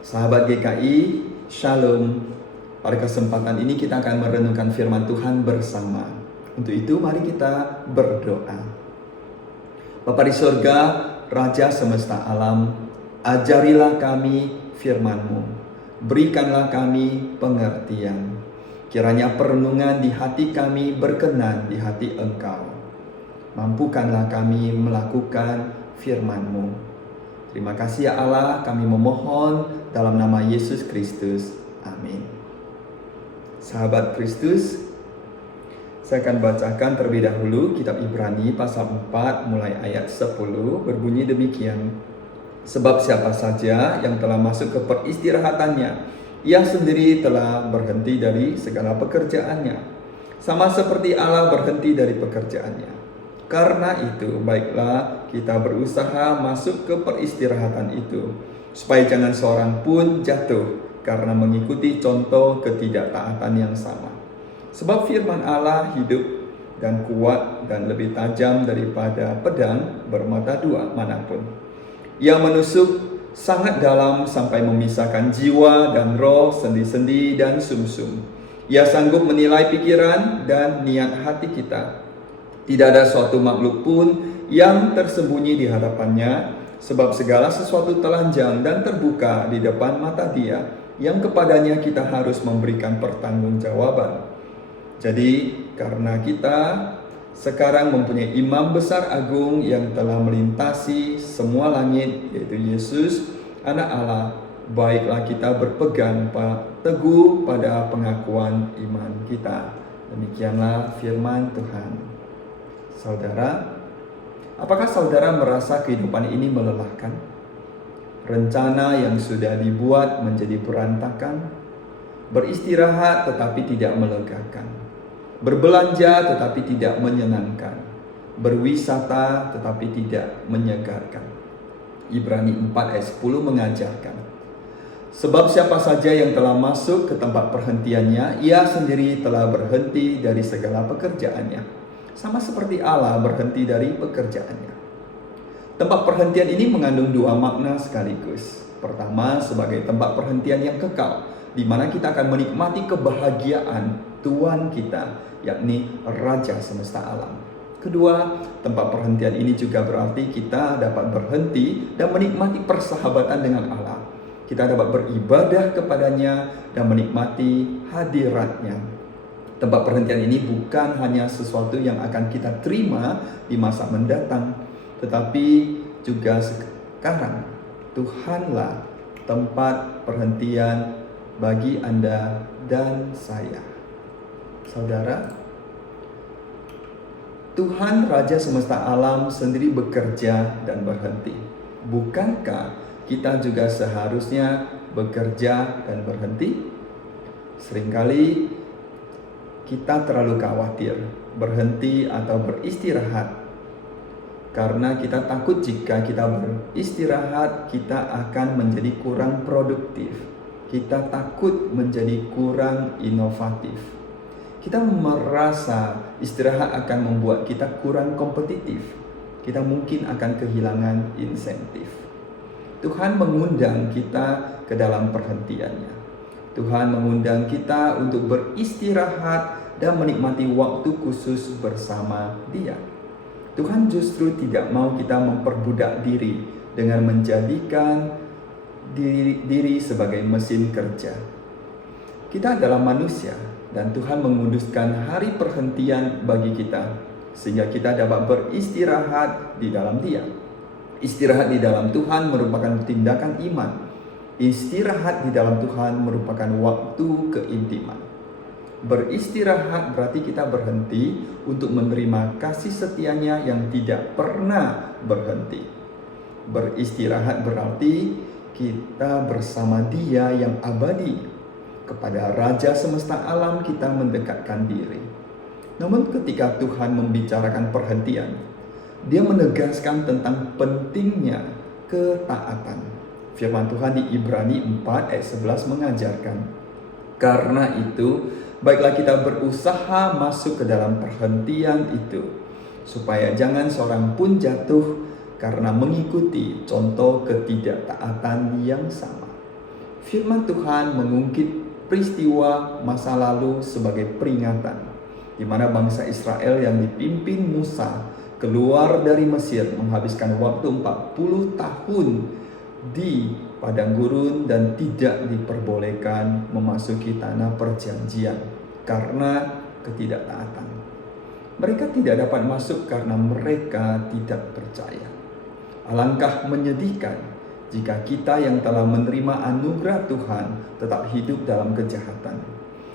Sahabat GKI, Shalom. Pada kesempatan ini kita akan merenungkan firman Tuhan bersama. Untuk itu mari kita berdoa. Bapa di surga, Raja semesta alam, ajarilah kami firman-Mu. Berikanlah kami pengertian. Kiranya perenungan di hati kami berkenan di hati Engkau. Mampukanlah kami melakukan firman-Mu. Terima kasih ya Allah, kami memohon dalam nama Yesus Kristus. Amin. Sahabat Kristus, saya akan bacakan terlebih dahulu kitab Ibrani pasal 4 mulai ayat 10 berbunyi demikian. Sebab siapa saja yang telah masuk ke peristirahatannya, ia sendiri telah berhenti dari segala pekerjaannya, sama seperti Allah berhenti dari pekerjaannya. Karena itu, baiklah kita berusaha masuk ke peristirahatan itu, supaya jangan seorang pun jatuh karena mengikuti contoh ketidaktaatan yang sama. Sebab firman Allah hidup dan kuat dan lebih tajam daripada pedang bermata dua manapun. Ia menusuk sangat dalam sampai memisahkan jiwa dan roh, sendi-sendi dan sumsum. Ia sanggup menilai pikiran dan niat hati kita. Tidak ada suatu makhluk pun yang tersembunyi di hadapannya, sebab segala sesuatu telanjang dan terbuka di depan mata Dia, yang kepadanya kita harus memberikan pertanggungjawaban. Jadi, karena kita sekarang mempunyai imam besar agung yang telah melintasi semua langit, yaitu Yesus, Anak Allah, baiklah kita berpegang teguh pada pengakuan iman kita. Demikianlah firman Tuhan. Saudara, apakah saudara merasa kehidupan ini melelahkan? Rencana yang sudah dibuat menjadi berantakan, beristirahat tetapi tidak melegakan, berbelanja tetapi tidak menyenangkan, berwisata tetapi tidak menyegarkan. Ibrani 4 ayat 10 mengajarkan, sebab siapa saja yang telah masuk ke tempat perhentiannya, ia sendiri telah berhenti dari segala pekerjaannya, sama seperti Allah berhenti dari pekerjaannya. Tempat perhentian ini mengandung dua makna sekaligus. Pertama, sebagai tempat perhentian yang kekal, di mana kita akan menikmati kebahagiaan Tuhan kita, yakni Raja semesta alam. Kedua, tempat perhentian ini juga berarti kita dapat berhenti dan menikmati persahabatan dengan Allah. Kita dapat beribadah kepadanya dan menikmati hadiratnya. Tempat perhentian ini bukan hanya sesuatu yang akan kita terima di masa mendatang, tetapi juga sekarang. Tuhanlah tempat perhentian bagi Anda dan saya. Saudara, Tuhan Raja semesta alam sendiri bekerja dan berhenti. Bukankah kita juga seharusnya bekerja dan berhenti? Seringkali kita terlalu khawatir berhenti atau beristirahat karena kita takut jika kita beristirahat kita akan menjadi kurang produktif. Kita takut menjadi kurang inovatif. Kita merasa istirahat akan membuat kita kurang kompetitif. Kita mungkin akan kehilangan insentif. Tuhan mengundang kita ke dalam perhentiannya. Tuhan mengundang kita untuk beristirahat dan menikmati waktu khusus bersama Dia. Tuhan justru tidak mau kita memperbudak diri dengan menjadikan diri sebagai mesin kerja. Kita adalah manusia dan Tuhan menguduskan hari perhentian bagi kita sehingga kita dapat beristirahat di dalam Dia. Istirahat di dalam Tuhan merupakan tindakan iman. Istirahat di dalam Tuhan merupakan waktu keintiman. Beristirahat berarti kita berhenti untuk menerima kasih setianya yang tidak pernah berhenti. Beristirahat berarti kita bersama Dia yang abadi. Kepada Raja semesta alam kita mendekatkan diri. Namun ketika Tuhan membicarakan perhentian, Dia menegaskan tentang pentingnya ketaatan. Firman Tuhan di Ibrani 4 ayat 11 mengajarkan, karena itu, baiklah kita berusaha masuk ke dalam perhentian itu, supaya jangan seorang pun jatuh karena mengikuti contoh ketidaktaatan yang sama. Firman Tuhan mengungkit peristiwa masa lalu sebagai peringatan, di mana bangsa Israel yang dipimpin Musa keluar dari Mesir menghabiskan waktu 40 tahun di padang gurun dan tidak diperbolehkan memasuki tanah perjanjian karena ketidaktaatan. Mereka tidak dapat masuk karena mereka tidak percaya. Alangkah menyedihkan jika kita yang telah menerima anugerah Tuhan tetap hidup dalam kejahatan.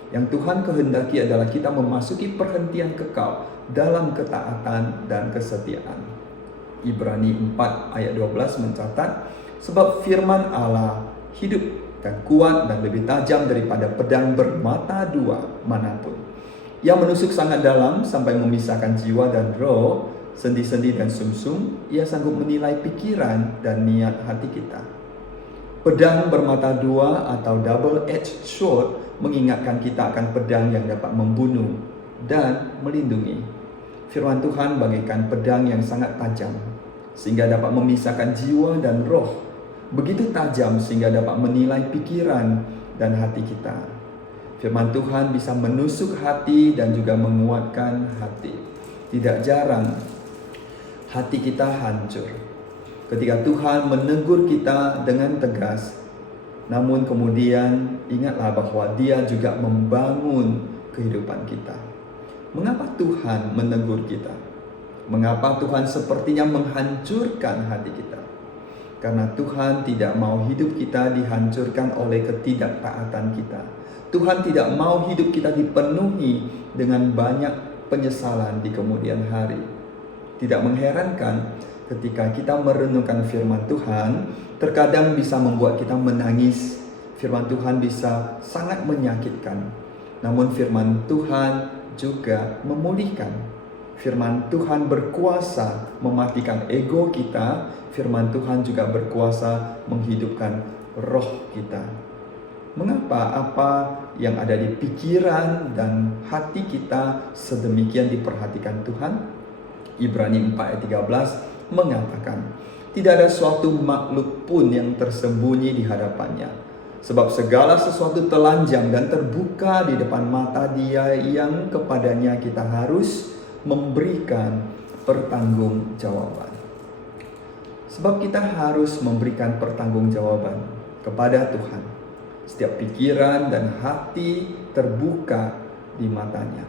Yang Tuhan kehendaki adalah kita memasuki perhentian kekal dalam ketaatan dan kesetiaan. Ibrani 4 ayat 12 mencatat, sebab firman Allah hidup dan kuat dan lebih tajam daripada pedang bermata dua manapun, yang menusuk sangat dalam sampai memisahkan jiwa dan roh, sendi-sendi dan sumsum. Ia sanggup menilai pikiran dan niat hati kita. Pedang bermata dua atau double-edged sword mengingatkan kita akan pedang yang dapat membunuh dan melindungi. Firman Tuhan bagaikan pedang yang sangat tajam, sehingga dapat memisahkan jiwa dan roh. Begitu tajam sehingga dapat menilai pikiran dan hati kita. Firman Tuhan bisa menusuk hati dan juga menguatkan hati. Tidak jarang hati kita hancur ketika Tuhan menegur kita dengan tegas. Namun kemudian ingatlah bahwa Dia juga membangun kehidupan kita. Mengapa Tuhan menegur kita? Mengapa Tuhan sepertinya menghancurkan hati kita? Karena Tuhan tidak mau hidup kita dihancurkan oleh ketidaktaatan kita. Tuhan tidak mau hidup kita dipenuhi dengan banyak penyesalan di kemudian hari. Tidak mengherankan ketika kita merenungkan firman Tuhan, terkadang bisa membuat kita menangis. Firman Tuhan bisa sangat menyakitkan. Namun firman Tuhan juga memulihkan. Firman Tuhan berkuasa mematikan ego kita. Firman Tuhan juga berkuasa menghidupkan roh kita. Mengapa apa yang ada di pikiran dan hati kita sedemikian diperhatikan Tuhan? Ibrani 4 ayat 13 mengatakan, tidak ada suatu makhluk pun yang tersembunyi di hadapannya, sebab segala sesuatu telanjang dan terbuka di depan mata Dia yang kepadanya kita harus memberikan pertanggungjawaban. Sebab kita harus memberikan pertanggungjawaban kepada Tuhan. Setiap pikiran dan hati terbuka di matanya.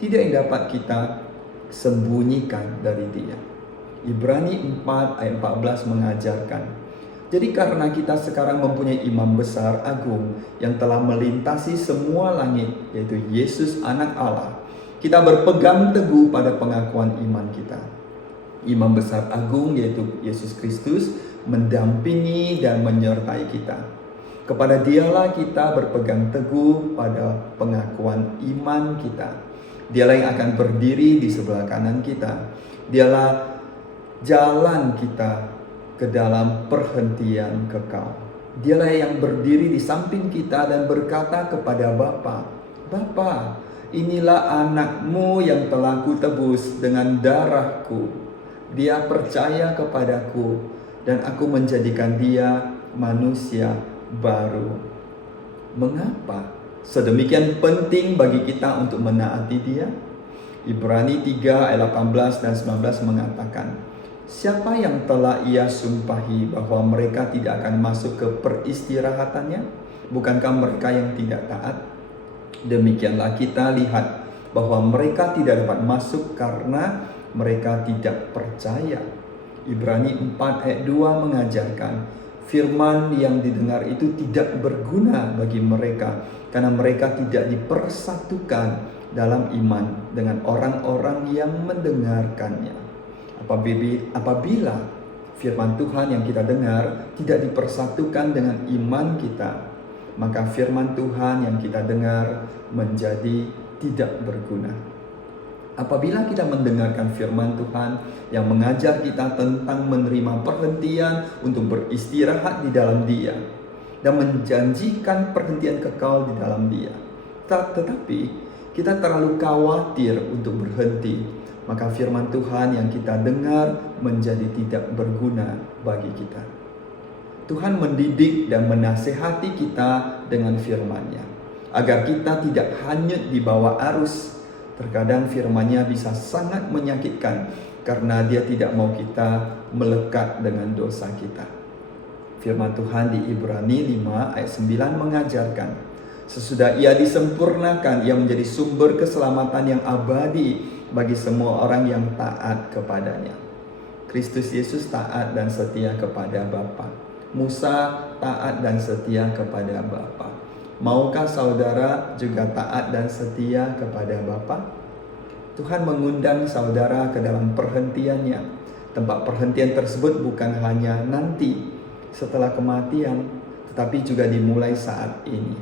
Tidak yang dapat kita sembunyikan dari Dia. Ibrani 4 ayat 14 mengajarkan, jadi karena kita sekarang mempunyai imam besar agung yang telah melintasi semua langit, yaitu Yesus anak Allah, kita berpegang teguh pada pengakuan iman kita. Imam besar agung yaitu Yesus Kristus mendampingi dan menyertai kita. Kepada Dialah kita berpegang teguh pada pengakuan iman kita. Dialah yang akan berdiri di sebelah kanan kita. Dialah jalan kita ke dalam perhentian kekal. Dialah yang berdiri di samping kita dan berkata kepada Bapa, Bapa, inilah anakmu yang telah kutebus dengan darahku. Dia percaya kepadaku dan aku menjadikan dia manusia baru. Mengapa sedemikian penting bagi kita untuk menaati Dia? Ibrani 3 ayat 18 dan 19 mengatakan, siapa yang telah Ia sumpahi bahwa mereka tidak akan masuk ke peristirahatannya? Bukankah mereka yang tidak taat? Demikianlah kita lihat bahwa mereka tidak dapat masuk karena mereka tidak percaya. Ibrani 4 ayat 2 mengajarkan, firman yang didengar itu tidak berguna bagi mereka karena mereka tidak dipersatukan dalam iman dengan orang-orang yang mendengarkannya. Apabila firman Tuhan yang kita dengar tidak dipersatukan dengan iman kita, maka firman Tuhan yang kita dengar menjadi tidak berguna. Apabila kita mendengarkan firman Tuhan yang mengajar kita tentang menerima perhentian untuk beristirahat di dalam Dia dan menjanjikan perhentian kekal di dalam Dia, tetapi kita terlalu khawatir untuk berhenti, maka firman Tuhan yang kita dengar menjadi tidak berguna bagi kita. Tuhan mendidik dan menasehati kita dengan firman-Nya, agar kita tidak hanyut di bawah arus. Terkadang firman-Nya bisa sangat menyakitkan karena Dia tidak mau kita melekat dengan dosa kita. Firman Tuhan di Ibrani 5 ayat 9 mengajarkan, sesudah Ia disempurnakan, Ia menjadi sumber keselamatan yang abadi bagi semua orang yang taat kepadanya. Kristus Yesus taat dan setia kepada Bapa. Musa taat dan setia kepada Bapa. Maukah saudara juga taat dan setia kepada Bapa? Tuhan mengundang saudara ke dalam perhentiannya. Tempat perhentian tersebut bukan hanya nanti setelah kematian, tetapi juga dimulai saat ini.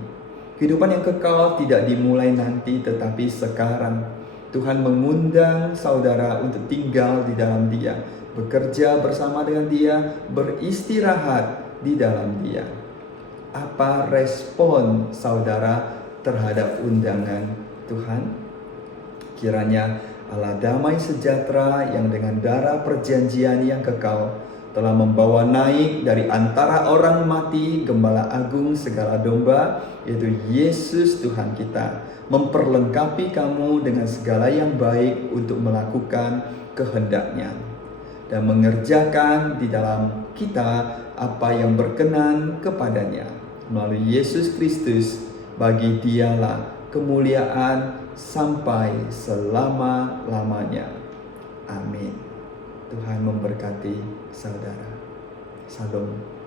Kehidupan yang kekal tidak dimulai nanti, tetapi sekarang. Tuhan mengundang saudara untuk tinggal di dalam Dia, bekerja bersama dengan Dia, beristirahat di dalam Dia. Apa respon saudara terhadap undangan Tuhan? Kiranya Allah damai sejahtera yang dengan darah perjanjian yang kekal telah membawa naik dari antara orang mati Gembala Agung segala domba, yaitu Yesus Tuhan kita, memperlengkapi kamu dengan segala yang baik untuk melakukan kehendak-Nya dan mengerjakan di dalam kita apa yang berkenan kepadanya. Melalui Yesus Kristus, bagi Dialah kemuliaan sampai selama-lamanya. Amin. Tuhan memberkati saudara. Shalom.